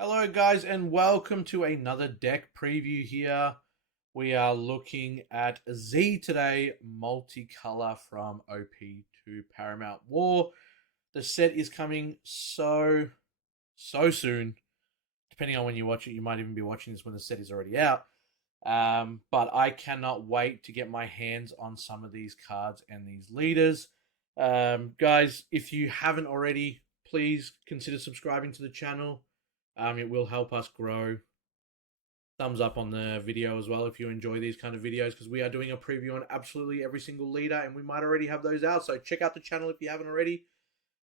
Hello, guys, and welcome to another deck preview here. We are looking at Z today, multicolor from OP to Paramount War. The set is coming so soon. Depending on when you watch it, you might even be watching this when the set is already out. But I cannot wait to get my hands on some of these cards and these leaders. Guys, if you haven't already, please consider subscribing to the channel. It will help us grow. Thumbs up on the video as well if you enjoy these kind of videos, because we are doing a preview on absolutely every single leader, and we might already have those out. So check out the channel if you haven't already.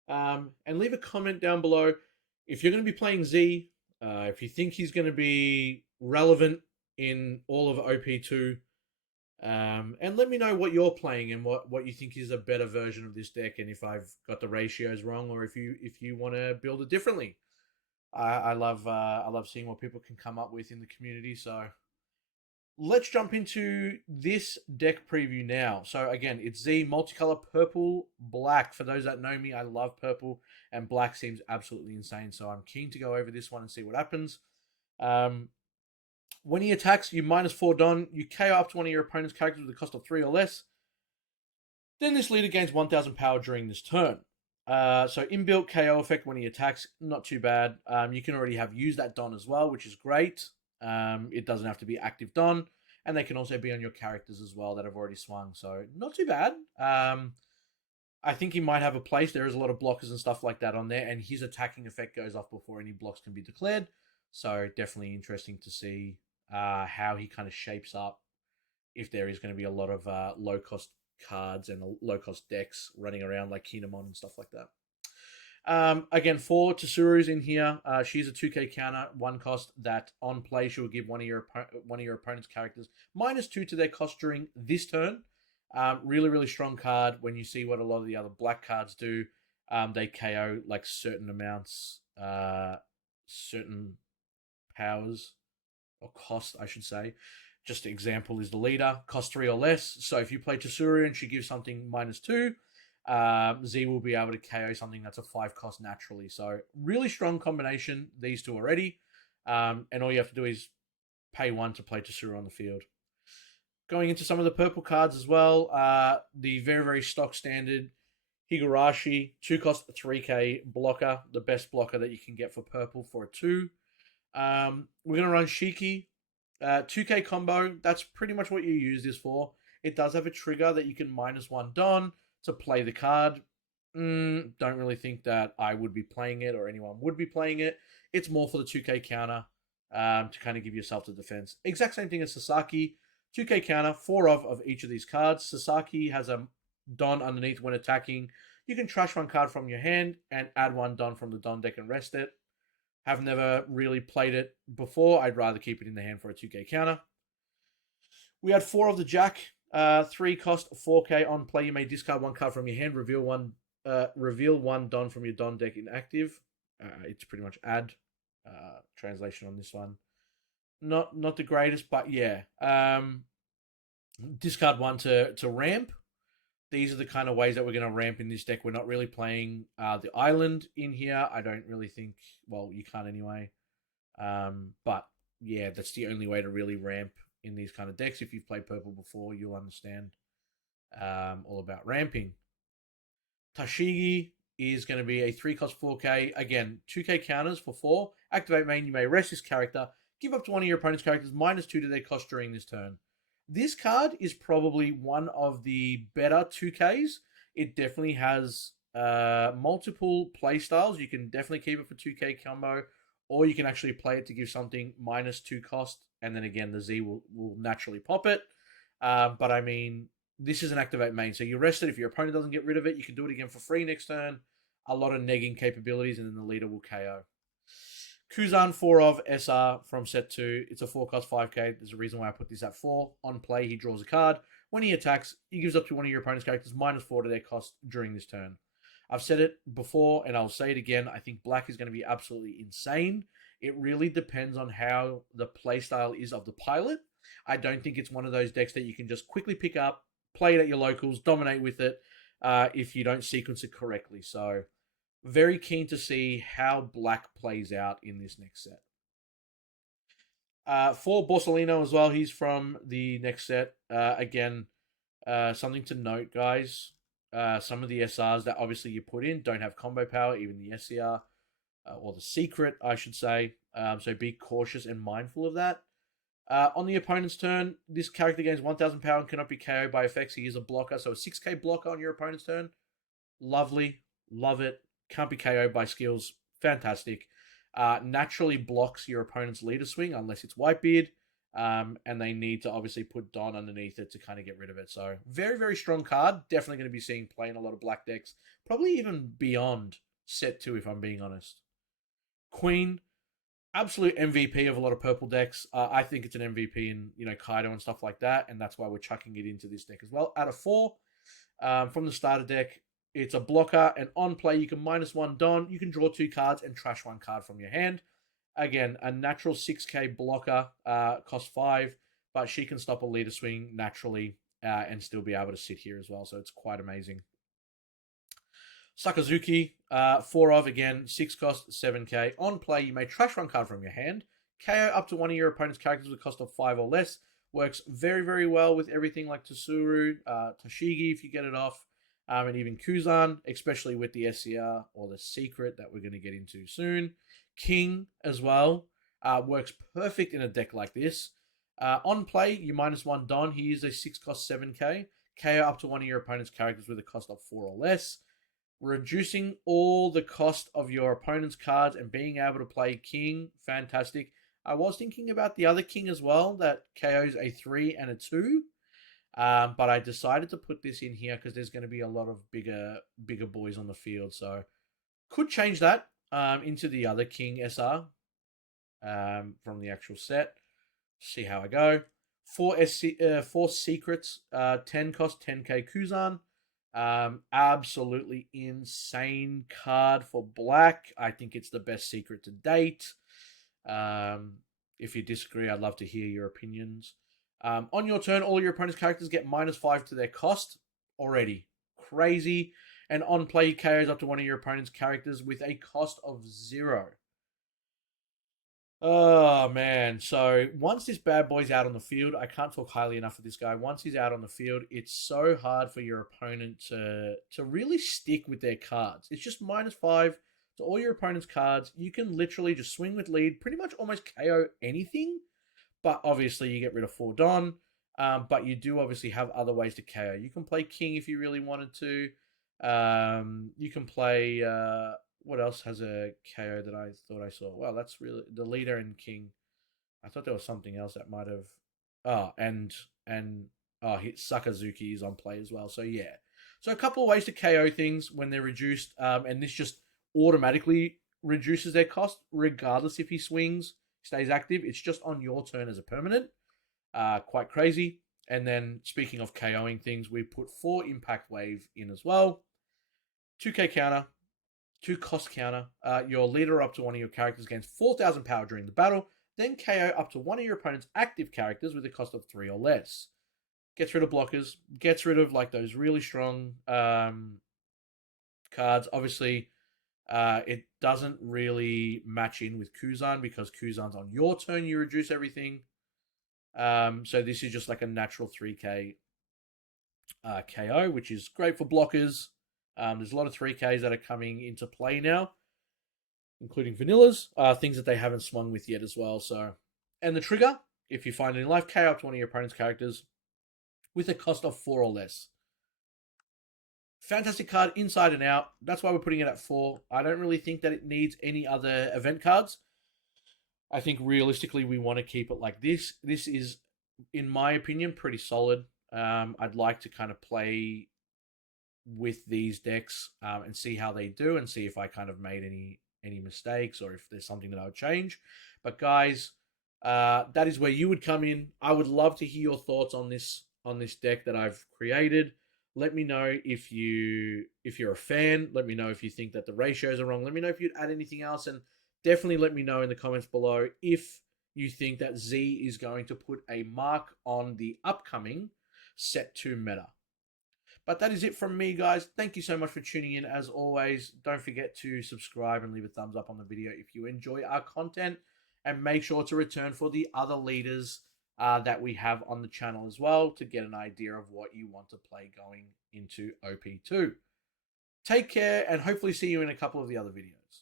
And leave a comment down below if you're going to be playing Z, if you think he's going to be relevant in all of OP2. And let me know what you're playing and what you think is a better version of this deck, and if I've got the ratios wrong, or if you want to build it differently. I love seeing what people can come up with in the community. So let's jump into this deck preview now. So again, it's Z multicolor purple black. For those that know me, I love purple, and black seems absolutely insane. So I'm keen to go over this one and see what happens. When he attacks, you -4 Don. You KO up to one of your opponent's characters with a cost of 3 or less. Then this leader gains 1,000 power during this turn. So inbuilt KO effect when he attacks, not too bad. You can already have used that Don as well, which is great. It doesn't have to be active Don, and they can also be on your characters as well that have already swung, so not too bad. I think he might have a place. There is a lot of blockers and stuff like that on there, and his attacking effect goes off before any blocks can be declared. So definitely interesting to see how he kind of shapes up, if there is going to be a lot of low-cost cards and low-cost decks running around like Kinemon and stuff like that. Again, for Tsuru's in here, she's a 2k counter, 1 cost that on play she will give one of your opponent's characters -2 to their cost during this turn. Really strong card. When you see what a lot of the other black cards do, they KO like certain amounts, certain powers or cost, I should say. Just an example is the leader, cost 3 or less. So if you play Tsuru and she gives something -2, Z will be able to KO something that's a 5 cost naturally. So really strong combination, these two already. And all you have to do is pay 1 to play Tsuru on the field. Going into some of the purple cards as well, the very stock standard Higurashi, 2 cost 3k blocker, the best blocker that you can get for purple for a 2. We're going to run Shiki. 2k combo, that's pretty much what you use this for. It does have a trigger that you can -1 Don to play the card. Don't really think that I would be playing it or anyone would be playing it. It's more for the 2k counter, to kind of give yourself the defense. Exact same thing as Sasaki. 2k counter, 4 of each of these cards. Sasaki has a Don underneath when attacking. You can trash 1 card from your hand and add 1 Don from the Don deck and rest it. Have never really played it before. I'd rather keep it in the hand for a 2k counter. We had 4 of the Jack. 3 cost 4k on play. You may discard 1 card from your hand. Reveal one Don from your Don deck inactive. It's pretty much add. Translation on this one. Not the greatest, but yeah. Discard 1 to ramp. These are the kind of ways that we're going to ramp in this deck. We're not really playing the island in here. I don't really think, well, you can't anyway. But yeah, that's the only way to really ramp in these kind of decks. If you've played purple before, you'll understand all about ramping. Tashigi is going to be a 3 cost 4k. Again, 2k counters for 4. Activate main, you may rest this character. Give up to one of your opponent's characters -2 to their cost during this turn. This card is probably one of the better 2Ks. It definitely has multiple playstyles. You can definitely keep it for 2K combo, or you can actually play it to give something -2 cost, and then again, the Z will naturally pop it. But I mean, this is an activate main, so you rest it. If your opponent doesn't get rid of it, you can do it again for free next turn. A lot of negging capabilities, and then the leader will KO. Kuzan 4 of SR from set 2. It's a 4 cost 5k. There's a reason why I put this at 4. On play, he draws a card. When he attacks, he gives up to one of your opponent's characters -4 to their cost during this turn. I've said it before, and I'll say it again. I think black is going to be absolutely insane. It really depends on how the playstyle is of the pilot. I don't think it's one of those decks that you can just quickly pick up, play it at your locals, dominate with it, if you don't sequence it correctly. So Very keen to see how black plays out in this next set. For Borsalino as well, he's from the next set. Again, something to note, guys. Some of the SRs that obviously you put in don't have combo power, even the SCR, or the secret, I should say. So be cautious and mindful of that. On the opponent's turn, this character gains 1000 power and cannot be KO'd by effects. He is a blocker, so a 6k blocker on your opponent's turn. Lovely. Love it. Can't be KO'd by skills. Fantastic. Naturally blocks your opponent's leader swing unless it's Whitebeard. And they need to obviously put Don underneath it to kind of get rid of it. So very, very strong card. Definitely going to be seeing play in a lot of black decks. Probably even beyond set 2, if I'm being honest. Queen, absolute MVP of a lot of purple decks. I think it's an MVP in, Kaido and stuff like that. And that's why we're chucking it into this deck as well. Out of 4, from the starter deck, it's a blocker, and on play, you can -1 Don. You can draw 2 cards and trash 1 card from your hand. Again, a natural 6k blocker, costs 5, but she can stop a leader swing naturally and still be able to sit here as well, so it's quite amazing. Sakazuki, 4 of, again, 6 cost, 7k. On play, you may trash 1 card from your hand. KO up to one of your opponent's characters with a cost of 5 or less. Works very, very well with everything like Tsuru, Toshigi if you get it off. And even Kuzan, especially with the SCR or the secret that we're going to get into soon. King as well, works perfect in a deck like this. On play, you -1 Don. He is a 6 cost 7k. KO up to one of your opponent's characters with a cost of 4 or less. Reducing all the cost of your opponent's cards and being able to play King, fantastic. I was thinking about the other King as well, that KOs a 3 and a 2. But I decided to put this in here because there's going to be a lot of bigger boys on the field. So could change that into the other King SR from the actual set. See how I go. 4 secrets, 10 cost, 10k Kuzan. Absolutely insane card for black. I think it's the best secret to date. If you disagree, I'd love to hear your opinions. On your turn, all your opponent's characters get -5 to their cost already. Crazy. And on play, KOs up to one of your opponent's characters with a cost of 0. Oh, man. So once this bad boy's out on the field, I can't talk highly enough of this guy. Once he's out on the field, it's so hard for your opponent to really stick with their cards. It's just -5 to all your opponent's cards. You can literally just swing with lead, pretty much almost KO anything. But obviously, you get rid of 4 Don. But you do obviously have other ways to KO. You can play King if you really wanted to. You can play... what else has a KO that I thought I saw? Well, that's really... The leader and King. I thought there was something else that might have... Oh, and Sakazuki is on play as well. So, yeah. So, a couple of ways to KO things when they're reduced. And this just automatically reduces their cost, regardless if he swings... stays active. It's just on your turn as a permanent. Quite crazy. And then, speaking of KOing things, we put 4 Impact Wave in as well. 2k counter, 2 cost counter. Your leader up to one of your characters gains 4000 power during the battle. Then KO up to one of your opponent's active characters with a cost of 3 or less. Gets rid of blockers. Gets rid of like those really strong cards. Obviously, it doesn't really match in with Kuzan because Kuzan's on your turn. You reduce everything. So this is just like a natural 3k KO, which is great for blockers. There's a lot of 3Ks that are coming into play now, including vanillas, things that they haven't swung with yet as well. So, and the trigger, if you find any life, KO up to one of your opponent's characters with a cost of 4 or less. Fantastic card inside and out. That's why we're putting it at 4. I don't really think that it needs any other event cards. I think realistically we want to keep it like this. This is, in my opinion, pretty solid. I'd like to kind of play with these decks and see how they do and see if I kind of made any mistakes or if there's something that I would change. But guys, that is where you would come in. I would love to hear your thoughts on this deck that I've created. Let me know if you're a fan. Let me know if you think that the ratios are wrong. Let me know if you'd add anything else, and definitely let me know in the comments below if you think that Z is going to put a mark on the upcoming Set 2 meta. But that is it from me, guys. Thank you so much for tuning in. As always, don't forget to subscribe and leave a thumbs up on the video if you enjoy our content. And make sure to return for the other leaders that we have on the channel as well to get an idea of what you want to play going into OP2. Take care and hopefully see you in a couple of the other videos.